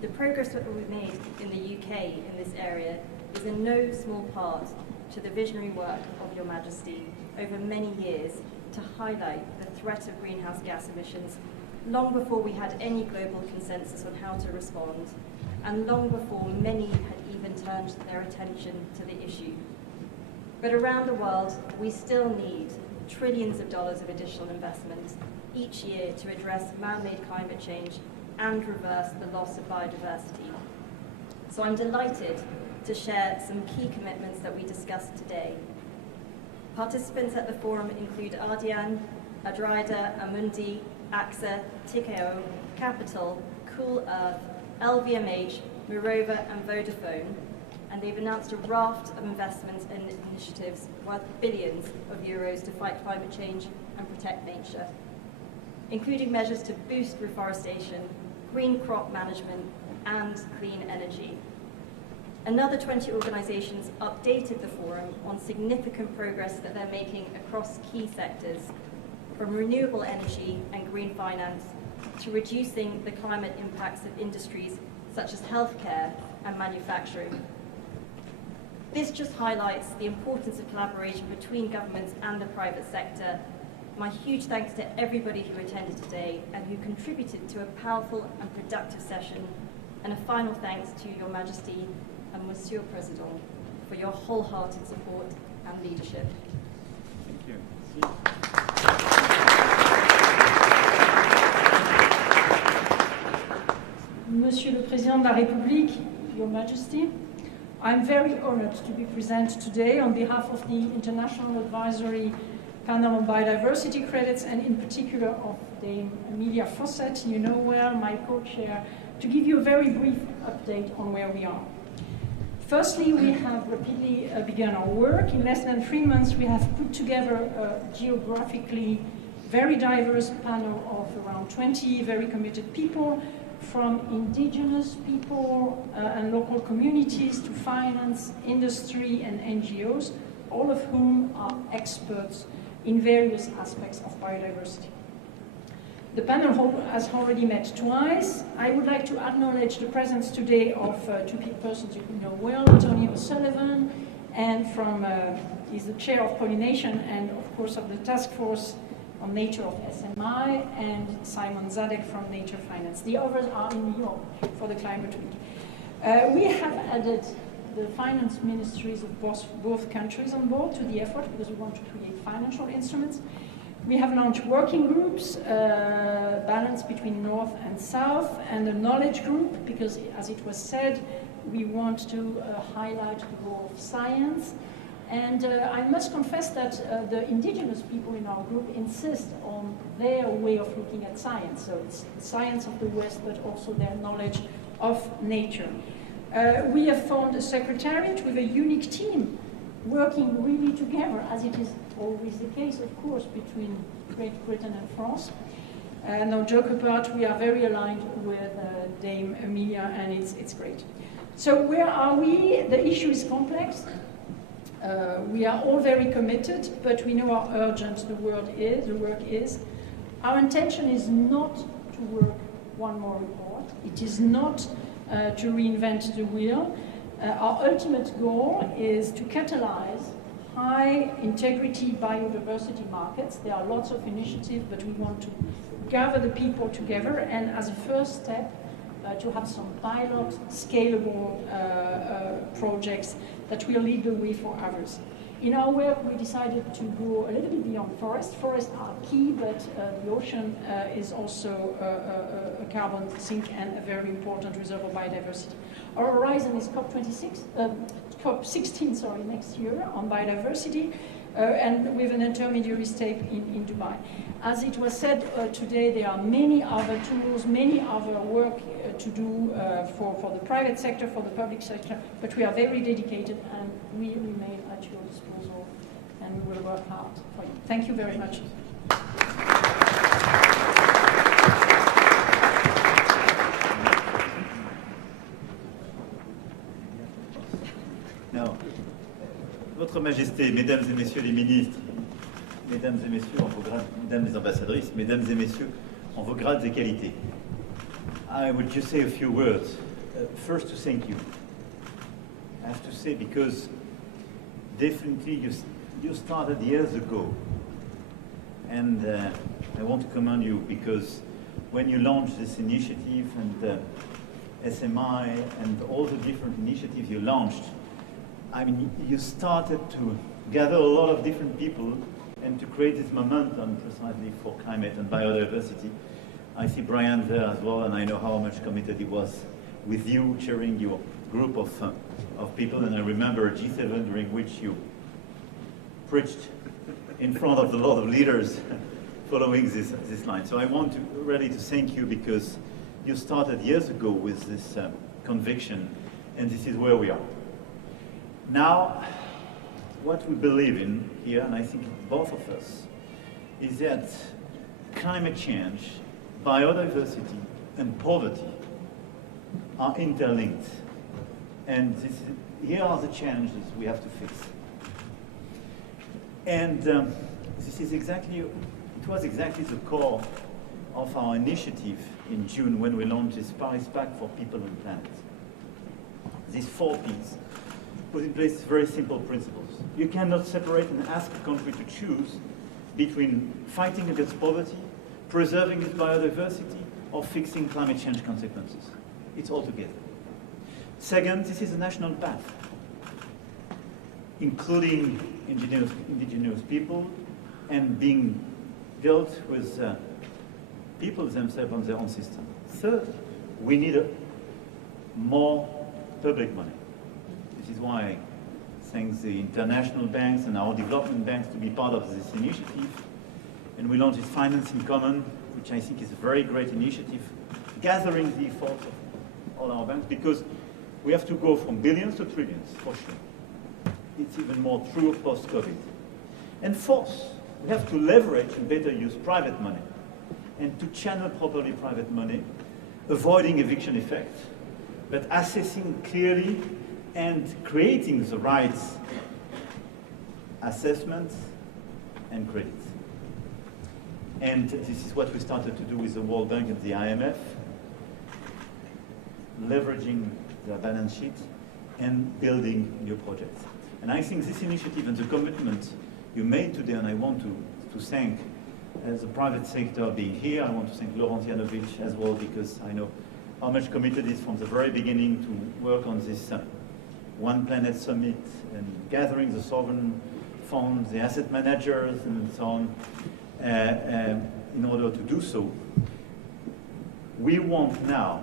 The progress that we've made in the UK in this area is in no small part to the visionary work of Your Majesty over many years to highlight the threat of greenhouse gas emissions long before we had any global consensus on how to respond, and long before many had even turned their attention to the issue. But around the world, we still need trillions of dollars of additional investment each year to address man-made climate change and reverse the loss of biodiversity. So I'm delighted to share some key commitments that we discussed today. Participants at the forum include Ardian, Adraida, Amundi, AXA, Tikeo, Capital, Cool Earth, LVMH, Mirova and Vodafone, and they've announced a raft of investments and initiatives worth billions of euros to fight climate change and protect nature, including measures to boost reforestation, green crop management, and clean energy. Another 20 organisations updated the forum on significant progress that they're making across key sectors, from renewable energy and green finance to reducing the climate impacts of industries such as healthcare and manufacturing. This just highlights the importance of collaboration between governments and the private sector. My huge thanks to everybody who attended today and who contributed to a powerful and productive session, and a final thanks to Your Majesty and Monsieur President for your wholehearted support and leadership. Thank you. Monsieur le Président de la République, Your Majesty, I'm very honored to be present today on behalf of the International Advisory Panel on Biodiversity Credits, and in particular of Dame Emilia Fawcett, you know well, my co-chair, to give you a very brief update on where we are. Firstly, we have rapidly begun our work. In less than 3 months, we have put together a geographically very diverse panel of around 20 very committed people, from indigenous people and local communities to finance, industry and NGOs, all of whom are experts in various aspects of biodiversity. The panel has already met twice. I would like to acknowledge the presence today of two persons you know well, Tony O'Sullivan, and he's the chair of pollination and of course of the task force on nature of SMI, and Simon Zadek from Nature Finance. The others are in New York for the Climate Week. We have added the finance ministries of both countries on board to the effort because we want to create financial instruments. We have launched working groups, balanced between North and South, and a knowledge group because, as it was said, we want to highlight the role of science. And I must confess that the indigenous people in our group insist on their way of looking at science. So it's science of the West, but also their knowledge of nature. We have formed a secretariat with a unique team working really together, as it is always the case, of course, between Great Britain and France. No joke apart, we are very aligned with Dame Emilia, and it's great. So where are we? The issue is complex. We are all very committed, but we know how urgent the work is. Our intention is not to work one more report. It is not to reinvent the wheel. Our ultimate goal is to catalyze high integrity biodiversity markets. There are lots of initiatives, but we want to gather the people together, and as a first step, to have some pilot, scalable projects that will lead the way for others. In our work, we decided to go a little bit beyond forests. Forests are key, but the ocean is also a carbon sink and a very important reserve of biodiversity. Our horizon is COP16 next year on biodiversity, and with an intermediary step in Dubai. As it was said today, there are many other tools, many other work to do for the private sector, for the public sector, but we are very dedicated and we remain at your disposal, and we will work hard for you. Thank you very much. Now, Votre Majesté, Mesdames et Messieurs les ministres, Mesdames et Messieurs en vos grades, Mesdames les ambassadrices, Mesdames et Messieurs en vos grades et qualités. I would just say a few words. First, to thank you. I have to say, because definitely you started years ago. And I want to commend you, because when you launched this initiative and SMI and all the different initiatives you launched, I mean, you started to gather a lot of different people and to create this momentum precisely for climate and biodiversity. I see Brian there as well, and I know how much committed he was with you, chairing your group of people. And I remember G7, during which you preached in front of a lot of leaders following this line. So I want to really to thank you, because you started years ago with this conviction, and this is where we are. Now, what we believe in here, and I think both of us, is that climate change, biodiversity, and poverty are interlinked. And here are the challenges we have to face. And this is exactly, it was exactly the core of our initiative in June when we launched this Paris Pact for People and Planet. These 4 Ps put in place very simple principles. You cannot separate and ask a country to choose between fighting against poverty, preserving its biodiversity, or fixing climate change consequences. It's all together. Second, this is a national path, including indigenous people, and being built with people themselves on their own system. Third, we need more public money. This is why I thank the international banks and our development banks to be part of this initiative. And we launched this Finance in Common, which I think is a very great initiative, gathering the efforts of all our banks, because we have to go from billions to trillions, for sure. It's even more true post-COVID. And fourth, we have to leverage and better use private money, and to channel properly private money, avoiding eviction effect, but assessing clearly and creating the right assessments and credits. And this is what we started to do with the World Bank and the IMF, leveraging their balance sheet and building new projects. And I think this initiative and the commitment you made today, and I want to thank the private sector being here. I want to thank Laurent Yanovich as well, because I know how much committed he is from the very beginning to work on this One Planet Summit and gathering the sovereign funds, the asset managers, and so on, in order to do so. We want now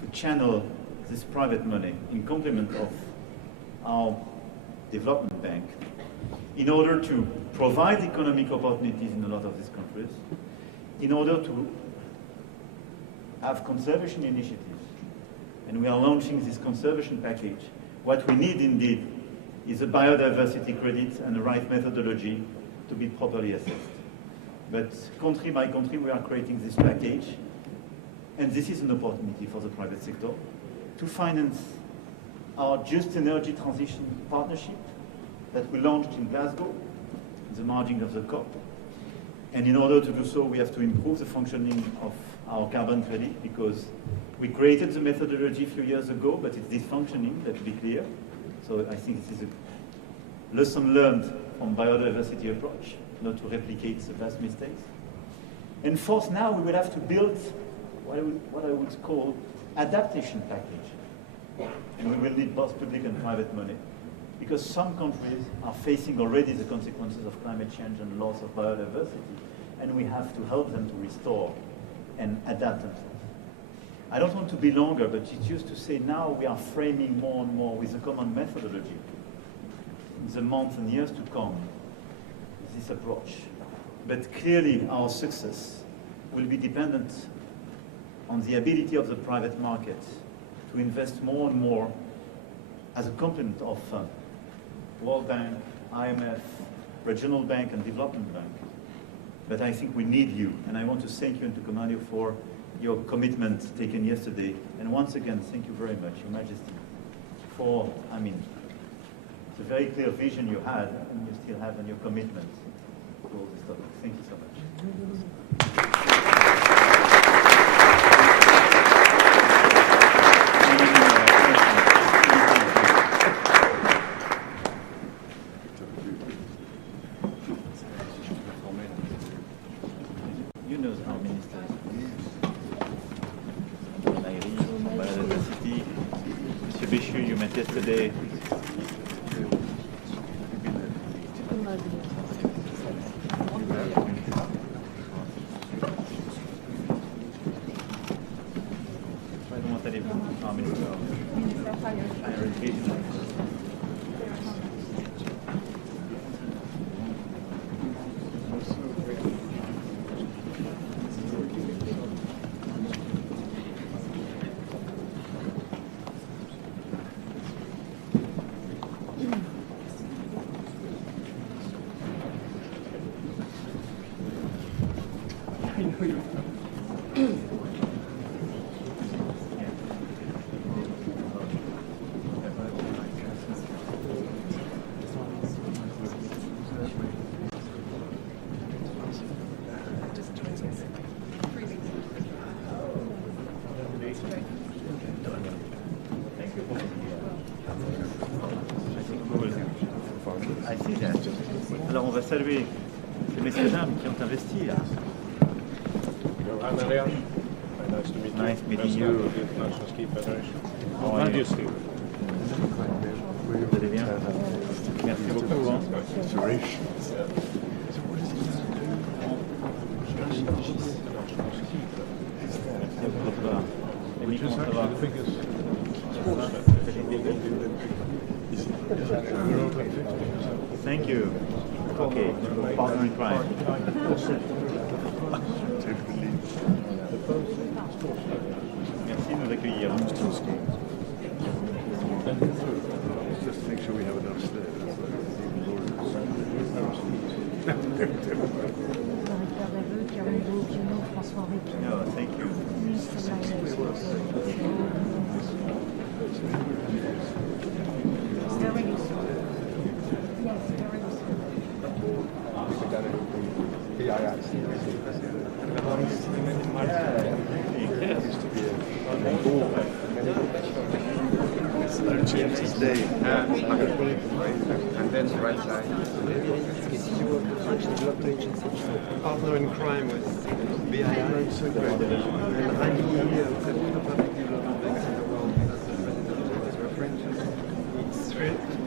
to channel this private money in complement of our development bank in order to provide economic opportunities in a lot of these countries, in order to have conservation initiatives. And we are launching this conservation package. What we need indeed is a biodiversity credit and the right methodology to be properly assessed. But country by country, we are creating this package, and this is an opportunity for the private sector to finance our Just Energy Transition Partnership that we launched in Glasgow, the margin of the COP. And in order to do so, we have to improve the functioning of our carbon credit, because we created the methodology a few years ago, but it's dysfunctioning, let's be clear. So I think this is a lesson learned from biodiversity approach, not to replicate the past mistakes. And fourth, now we will have to build what I would call adaptation package. And we will need both public and private money, because some countries are facing already the consequences of climate change and loss of biodiversity, and we have to help them to restore and adapt themselves. I don't want to be longer, but it's just to say now we are framing more and more with a common methodology in the months and years to come, this approach. But clearly our success will be dependent on the ability of the private market to invest more and more as a complement of World Bank, IMF, Regional Bank, and Development Bank. But I think we need you, and I want to thank you and to commend you for your commitment taken yesterday. And once again, thank you very much, Your Majesty, for, the very clear vision you had, and you still have, and your commitment to all this topic. Thank you so much. met yesterday. Comment allez-vous? Ministère Higher Education. I see that. Alors on va saluer ces messieurs dames qui ont investi là. Emmanuel, nice to meet you. Nice meeting you. National Ski Federation. Oh, How do yeah. you ski? Vous allez bien? Merci beaucoup. Hein. Which is actually the biggest sports Thank you. Okay, partner in crime. Merci de nous accueillir. Just make sure we have enough stairs. No, thank you. And then the right side. Is you partner in crime with BII and Rally, the public development banks in the world, as the president was referring to. It's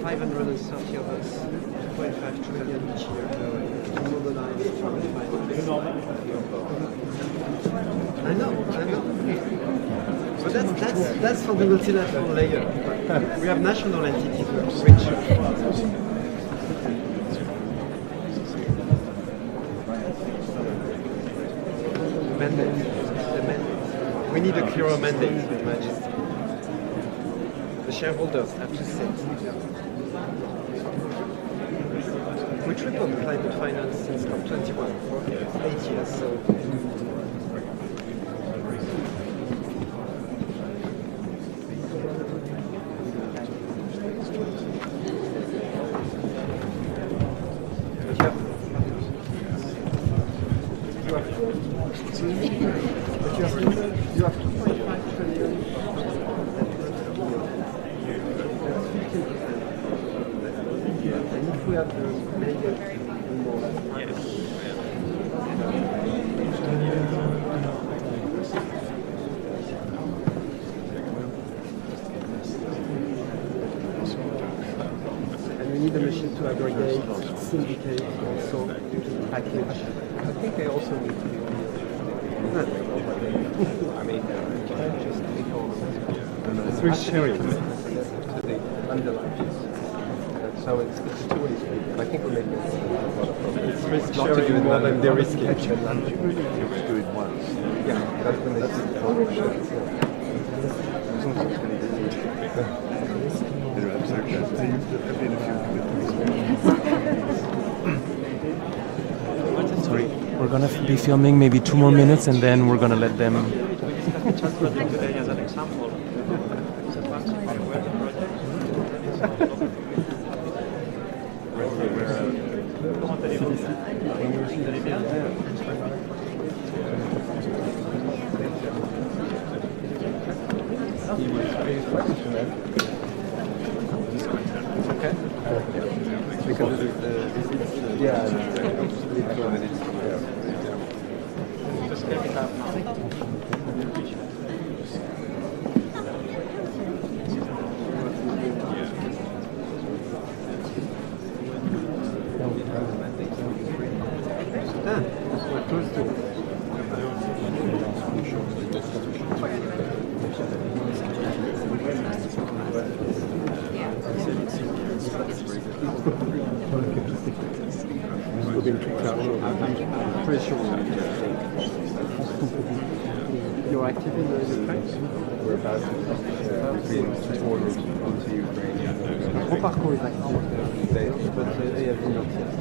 530 of us, 2.5 trillion each year to mobilize public finance. I know. But that's for the multilateral layer. We have national entities which mandate. We need a clearer mandate, Your Majesty. The shareholders have to sit. We tripled climate finance since COP21 for 8 years, so. You have 2.5 trillion. And if we have made it more. And we need a machine to aggregate, syndicate, also package. I think they also need to be I mean, just click on it's risk sharing. They underline. So it's a two-way street. I think we're making a lot of progress. It's risk sharing more than the risk. Let's do it once. Yeah, that's the next Sorry, we're gonna be filming maybe 2 more minutes and then we're gonna let them. Just putting today as an example. Okay. Because just get it out now. question. You're active in the Ukraine? We're about to border onto Ukraine. Mon parcours est actif, but I have not yet.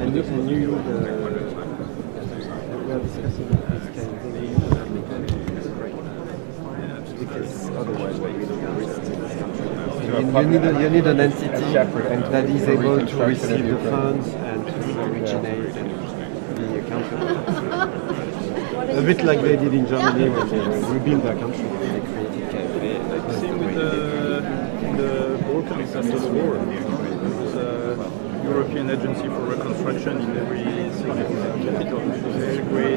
And you we are discussing this kind of thing. Because otherwise we don't risk this country. You need an entity that is able to receive the funds and to originate and be accountable. A bit like they did in Germany when they rebuilt their country. They created cafe. Same with the Balkans after the war. There was a European Agency for Reconstruction in every significant capital. It's a great